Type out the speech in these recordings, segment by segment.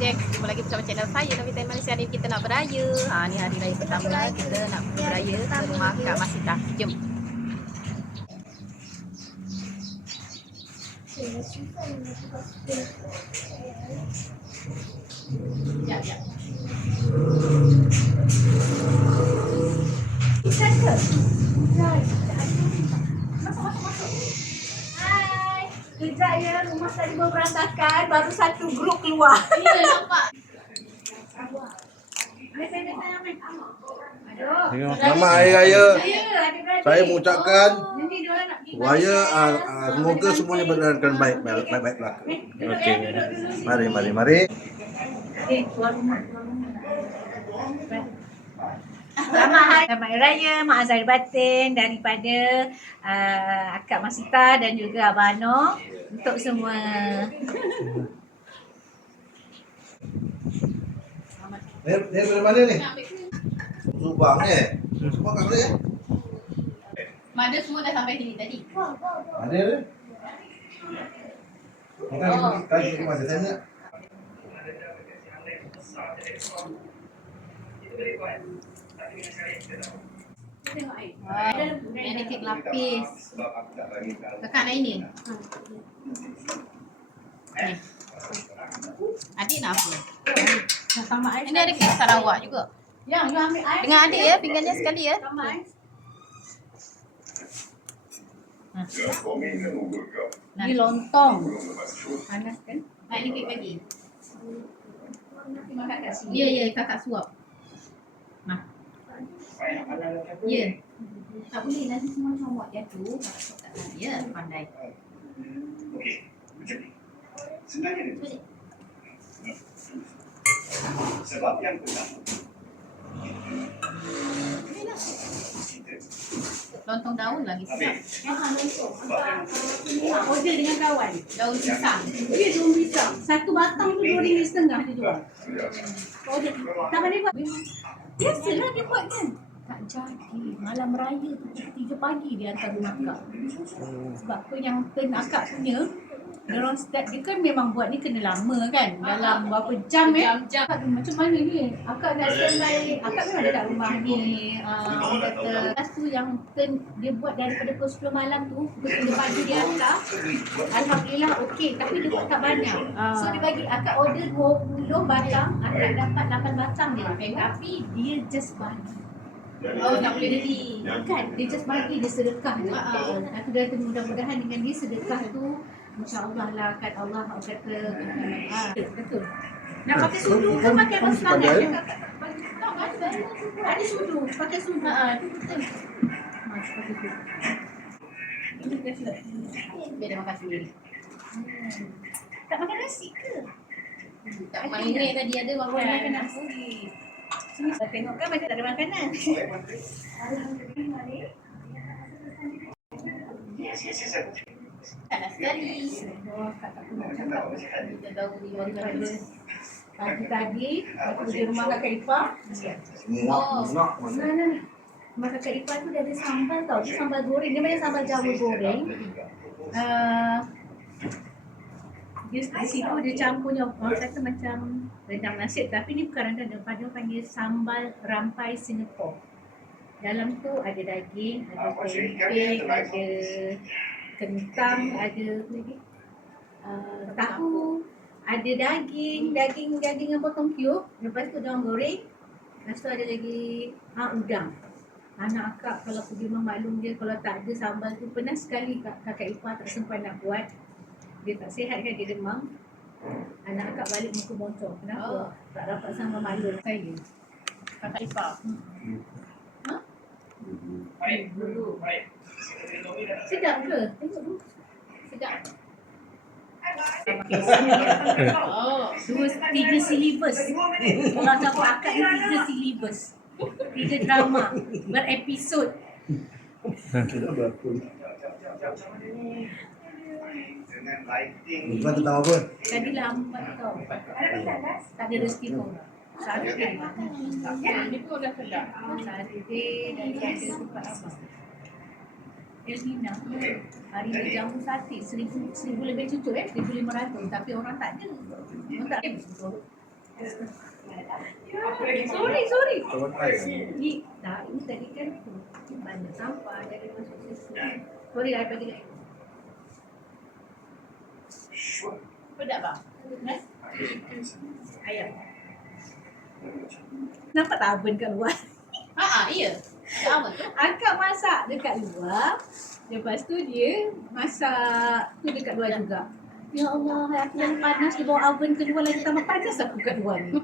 Cek, jumpa lagi bersama channel saya Novita Malaysia. Ni kita nak beraya. Ni hari raya pertama kita nak beraya ke rumah Kak Masita. Jom. Ya. Masuk. Hai. Kejap ya, rumah tadi berantakan, baru satu grup keluar. Ya, nampak. Selamat Hari Raya. Saya mengucapkan raya semoga semuanya berjalan dengan baik-baiklah. Okey. Mari. Selamat Hari Raya, Mak Azhar Batin daripada Akak Masita dan juga Abang Noh untuk semua. Dia dari mana ni? Subang ni. Subang kat mana ya? Mana semua dah sampai sini tadi. Mana dia? Kita masih tanya. Ini kek lapis. Kakak nak ini? Ni. Adik nak apa? Ini ada kek Sarawak juga. Yang ambil air. Dengan adik ya, pinggannya sekali ya. Ini lontong. Panas kan? Ini kek lagi. Ya, kakak suap. Nah. Ya. Tak boleh, nanti semua comot jatuh. Kakak suap tak tahan. Ya, pandai. Okey, macam ni. Sebenarnya dia sebab yang pertama Lontong daun lagi sedap. Order dengan kawan. Daun pisang. Dia daun pisang. Satu batang tu RM2.5 dia jual. Order. Tak boleh buat. Biasalah dia buat kan. Tak jadi. Malam raya tu 3 pagi dia hantar rumah akak. Sebab apa yang turn akak punya, diorang start, dia kan memang buat ni kena lama kan. Dalam berapa jam jam. Macam mana ni? Akak nak standby. Akak memang dekat rumah ni. Orang kata. Lepas tu yang turn dia buat daripada pukul 10 malam tu, pukul 3 pagi dia hantar. Alhamdulillah okey. Tapi dia buat tak banyak. So dia bagi akak order 20 batang. Akak dapat 8 batang dia. Tapi dia just bagi. Oh, tak boleh jadi. Kan? Dia just bagi, dia sedekah je. Aku dah kata mudah-mudahan dengan dia sedekah tu, insya-Allah lah akan Allah kata betul. Nak pakai sudu ke pakai basuh tangan? Ada sudu, pakai sudu. Itu betul. Pakai sudu. Biar dia makan sendiri. Tak makan nasi ke? Tak marinate tadi ada makan. Makan nasi. Sini saya tengok kan macam tak ada makanan. Alhamdulillah. Panas sekali. Kita tahu dia ada. Pagi-pagi, aku pergi rumah Kakak Ipah. Mana? Rumah Kakak Ipah tu dia ada sambal tau. Dia sambal goreng. Dia macam sambal Jawa goreng. Dia di situ dia campurnya, orang kata macam rendang nasi, tapi ni bukan rendang, dia panggil sambal rampai Singapore. Dalam tu ada daging, ada tempe, ada kentang, ada apa lagi? Tahu, ada daging yang potong cube. Lepas tu orang goreng. Lepas tu ada lagi udang. Anak akak kalau pergi rumah maklum dia, kalau tak ada sambal tu, pernah sekali kakak Ipah tak sempat nak buat. Dia tak sihat kan, dia demam. Anak akak balik muka moncong. Kenapa? Tak dapat sambal maklum saya. Kakak Ipah. Sedap ke? Tengok dulu. Sedap. Oh, 3 silibus. Orang campur akak ni 3 silibus. 3 drama berepisod. dengan lighting. Bukan tentang apa? Tadi lambat tau. Tak ada rezeki kau. Sate. Ini pun dah sedap. Sate dan ada tempat abang. Elvina, hari ni jamu sate 1,000 lebih cucuk 1,500, tapi orang tak ada. Orang tak ada. Sorry. Kawan try. Ni tadi kan banyak sampah jadi masuk sini. Sorry, I bagi lagi. Pedak bang? Ayam. Nampak tak oven kat luar? Iya. Ada apa tu? Akak masak dekat luar. Lepas tu dia masak tu dekat luar juga. Ya Allah, aku yang panas di bawah oven keluar lagi tambah panas aku kat luar ni.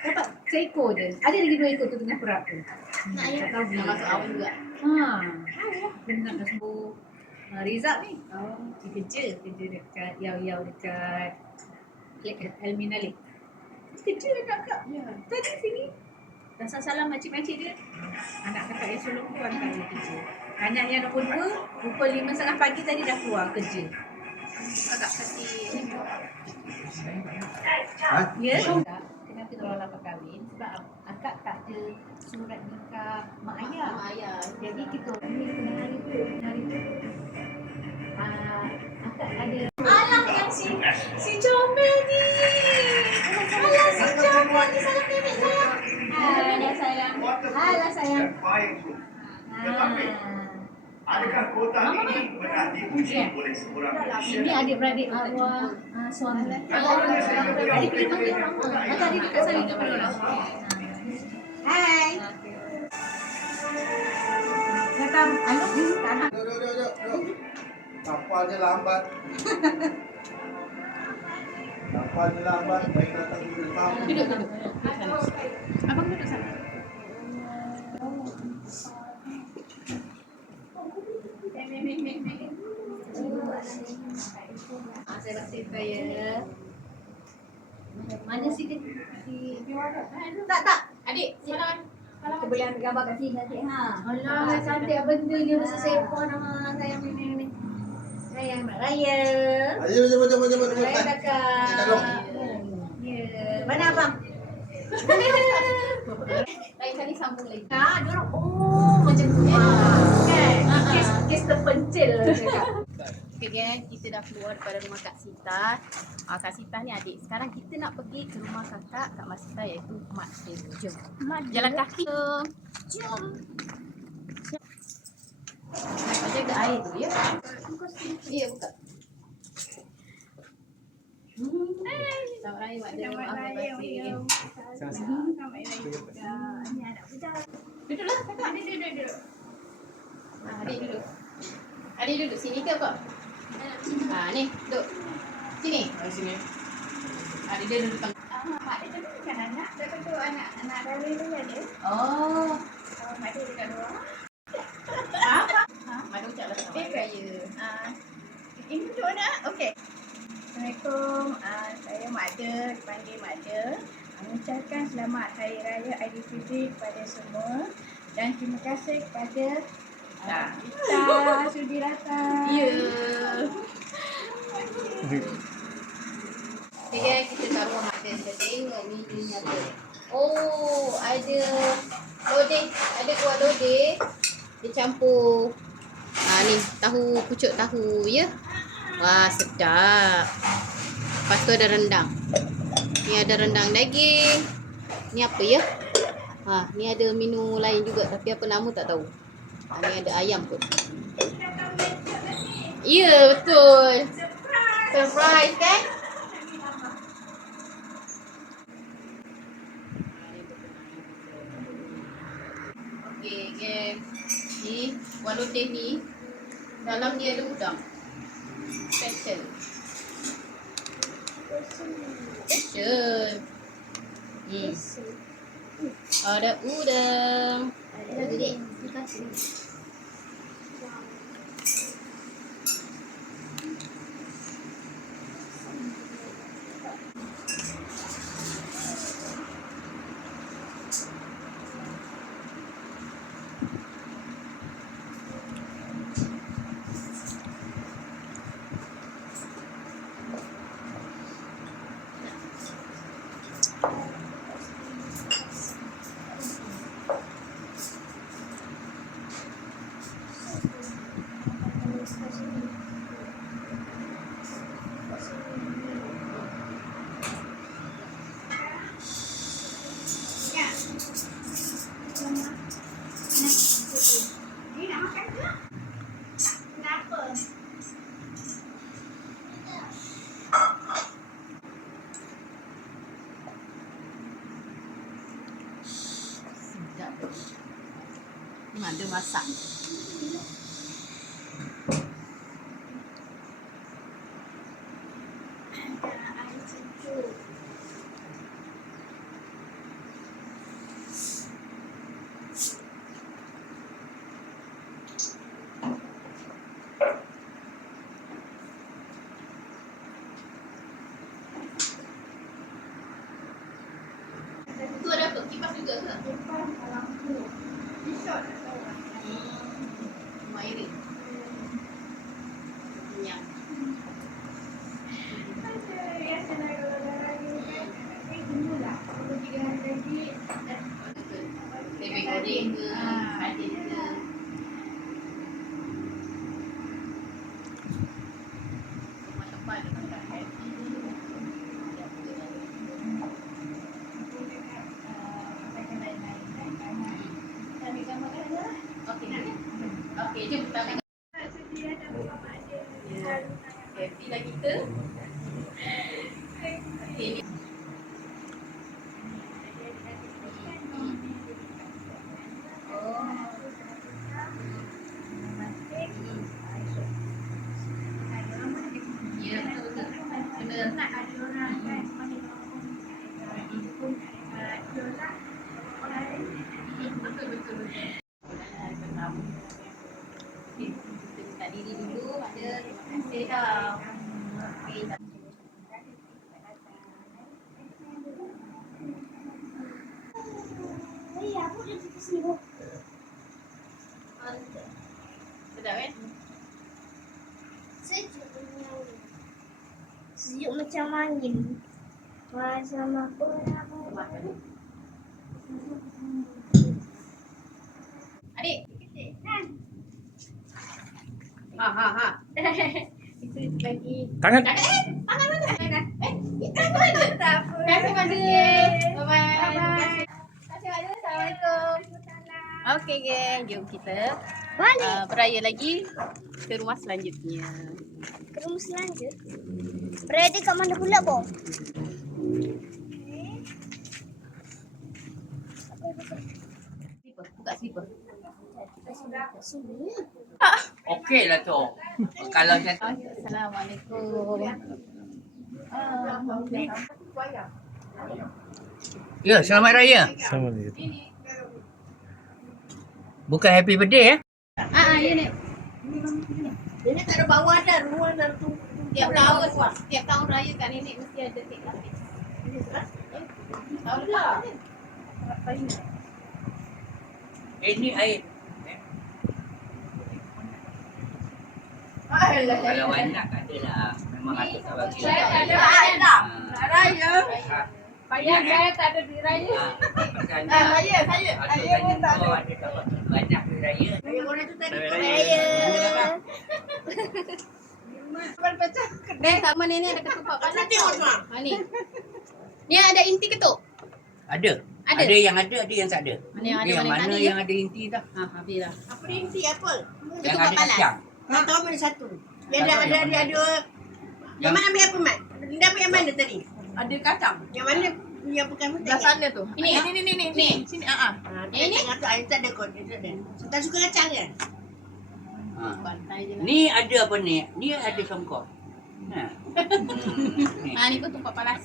Dapat seekor je. Ada lagi 2 ekor tu tengah perap tu. Nak ayam. Tak tahu Nak masuk awal juga. Benar dah sembuh. Rizak ni. Dia kerja dekat Yau dekat Elmina Lake. Kerja dekat Kak. Ya. Tadi sini. Rasa salam makcik-makcik dia. Anak kakak yang sulung tu hantar dia kerja. Anak yang nombor 2, pukul 5.30 pagi tadi dah keluar kerja. Kakak kasih. Ha? Ya? Kenapa kalau dapat kahwin? Sebab akak tak ada surat nikah mak ayah. Mak ayah. Jadi kita ni kena hari tu. Akak ada. Alah yang si comel ni. Alah si comel ni salam nenek sayang. Alah sayang. Alah sayang. Adakah kota ini pernah diuji oleh seorang manusia? Ini adik-beradik arwah suami. Adik kena panggil orang. Maka adik dekat sana kepada orang. Hai. Datang anu tanah. Duduk. Kapalnya lambat. Kapalnya lambat. Baik datang duduk tamu. Duduk. Abang duduk sana. Saya rasa saya mana si tak Adik, salam. kita boleh ambil gambar kat sini nanti alah cantik benda dia mesti saya pun nama saya ni sayang Mak Raya Jom. Raya kakak ya mana abang Lain kali sambung lagi. dorang macam tu kan kes terpencil cakap. Okay guys, kita dah keluar daripada rumah Kak Sita. Kak Sita ni adik. Sekarang kita nak pergi ke rumah kakak Kak Masita iaitu Mak Din. Jom. Jalan kaki. Jom. Jaga air tu ya. Ya, buka. Selamat Raya Mak Din. Terima kasih. Duduklah kakak. Duduk. Adik duduk. Adik duduk sini ke apa? Ni, duduk. Sini. Sini. Adik dia duduk tengah. Mak dia tu bukan anak, tapi tu anak dara dia ada. Oh. Mak dia dekat luar. Madu ucaplah selamat raya. Ini duduk nak? Okey. Assalamualaikum. Saya Mak Ada, dipanggil Mak Ada. Mengucapkan selamat Hari Raya Aidilfitri kepada semua dan terima kasih kepada kita sudi datang. Ya. Okay guys, kita kat rumah Mak Din. Kita tengok menunya apa. Oh, ada lodeh. Ada kuah lodeh. Dia campur ni tahu, pucuk tahu ya. Wah, sedap. Lepas tu ada rendang. Ni ada rendang daging. Ni apa ya? Ni ada menu lain juga tapi apa nama tak tahu. Ni ada ayam pun. Ya, betul. Surprise kan? Okey, guys. Ni kuah lodeh ni dalam dia ada udang. Special. Ada udang. Ada dek. Terima kasih. Ada masak. Tu ada apa? Kipas juga ke? Mairi. Kenyang. Bebek goreng ke? Sardin ke? Tempat-tempat ada makan happy. Okey, jom kita ambil. Happy lah kita. Okey, ni. Ya, betul. Benar. Betul. Okey, kita minta diri dulu. Ada, terima kasih tau. Okey, sedap kan? Sejuk macam angin. Macam apa nak Makan. Adik. Ha. Itu lagi. Tangan. Tangan mana? Tak apa. Terima kasih pada. Bye-bye. Terima kasih ada. Assalamualaikum. Okey geng, jom kita balik beraya lagi ke rumah selanjutnya. ke rumah selanjut. Berada kat mana pula, Bo? Buka slipper. Sini. Okey lah tu. Kalau macam tu. Assalamualaikum. Ya, selamat raya. Bukan happy birthday ya? Ya ni. Ini tak ada bawah dah. Rumah dah tu. Setiap tahun raya kat nenek mesti ada kek lapis. Tahun depan. Ini air. Kalau banyak ada lah. Memang ada tak bagi. Saya tak ada raya. Nak raya. Payah Saya tak ada di raya. Raya. Raya pun tak ada. Ada dapat banyak duit raya. Raya orang tu tadi. Raya. Pecah. Dan sama nenek ada ketupat panas. Kita tengok semua. Ni. Ni ada inti ketuk. Ada. Ada? Ada yang ada yang tak ada. Mana yang ada Yang mana mana tadi yang ada inti dah. habis dah. Apa ni inti apa? Yang Ketupat ada panas. kacang. Tak tahu mana satu. Yang Tak tahu ada yang mana. Yang mana ambil apa, Mat? Dia ambil yang mana tadi? Ada kacang. Yang mana yang bukan putih? Belah sana tu. Ini. Ni. Sini. Ini tengah tu air tak ada kot. Dia tak ada. Tak suka kacang ke? Ha. Bantai je lah. Ni ada apa ni? Ni ada songkok. Ha. Ni. Ni pun ketupat panas.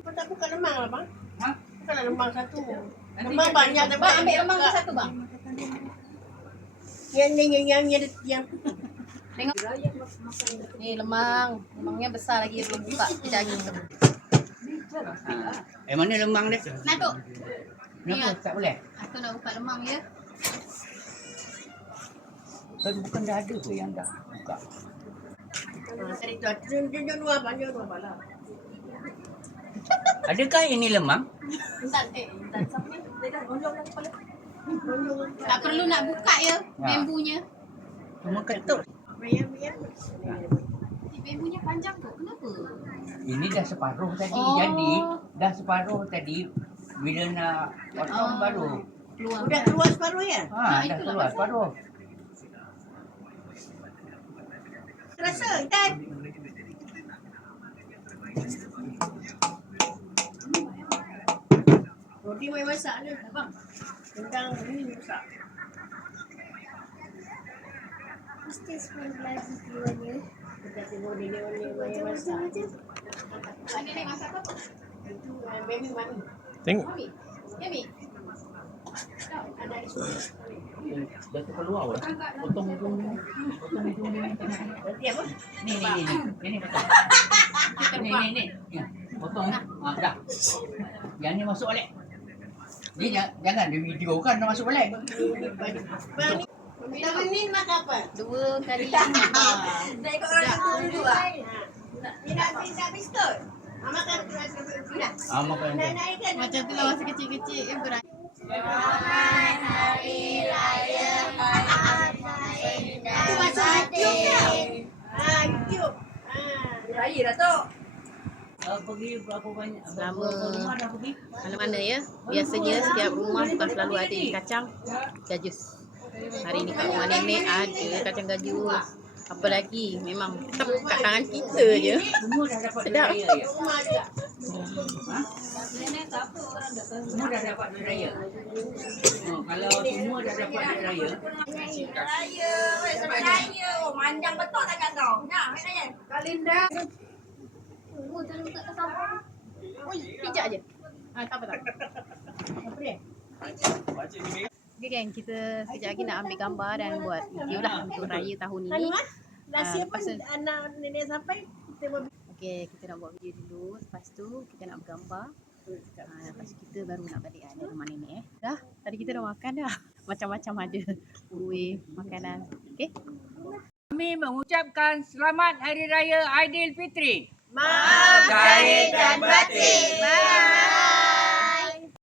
Kau tak buka lemang lah, bang? Ha? Bukanlah lemang satu. Nanti Lemang kan banyak. dia Bang ambil lemang tu satu bang. Yang Tengok. Ni lemang. Lemangnya besar lagi belum buka. Kita lagi tu. Ha. Mana lemang dia? Nah tu. Kenapa tak boleh? Aku nak buka lemang ya. Bukan dah ada tu yang dah buka. tadi tu. Tunjuk dua abang lah. Adakah ini lemang? Bentar. Siapa ni? Dia dah gondong dah kepala. Tak perlu nak buka ya bambunya. Cuma ketuk. Biar. Bambunya panjang tu. Kenapa? Ini dah separuh tadi Oh. jadi. Dah separuh tadi. Bila nak potong baru. Keluar. Udah keluar separuh ya? Ha, dah itulah keluar pasal. separuh. Rasa, Tan. Rodi Dia main masak ni, abang. Tentang ni masak. Mesti 9 lagi keluarnya. Kita tengok dia main masak. Ada ni masak apa? Itu baby mami. Tengok. Mami. Yami. Ada isu. Dah terkeluar weh. Potong hujung ni. Nanti apa? Ni potong. Ni. Ya, potong ni. Dah. Yang ni masuk balik. Ni jangan dia video kan dah masuk balik. Bang ni. Tahu ni makan apa? 2 kali. Nak ikut orang dulu ah. Ni nak biskut. Makan sudah. Makan. Nak ikan. Macam tu lah masa kecil-kecil berani. Selamat Hari Raya Itu masuk YouTube tau. YouTube. Raya dah tu. Pergi berapa banyak? Selama Rumah dah pergi. mana-mana ya. Biasanya setiap rumah bukan selalu ada kacang gajus. Hari ni kat rumah nenek ada kacang gajus. Apa lagi? Memang tetap kat tangan kita je. Semua dah dapat duit Sedap. raya ya? Rumah juga. Ha? Semua dah dapat duit raya. Kalau semua dah dapat duit raya, Raya, weh, selamat raya. Oh, manjang betul tak kau? Nak, main raya. Kalinda. Oh, jangan buka ke sampah. Oi, pijak je. Tak apa. Apa dia? Okay geng, kita sekejap lagi nak ambil gambar dan buat video lah untuk raya tahun ini. Nasi apa pasal- anak nenek sampai kita buat Okay, kita nak buat video dulu. Lepas tu kita nak bergambar. Lepas tu kita baru nak balik ada rumah nenek. Dah, tadi kita dah makan dah. Macam-macam ada kuih, makanan. Okay? kami mengucapkan selamat Hari Raya Aidilfitri. maaf Zahir dan batin. Bye.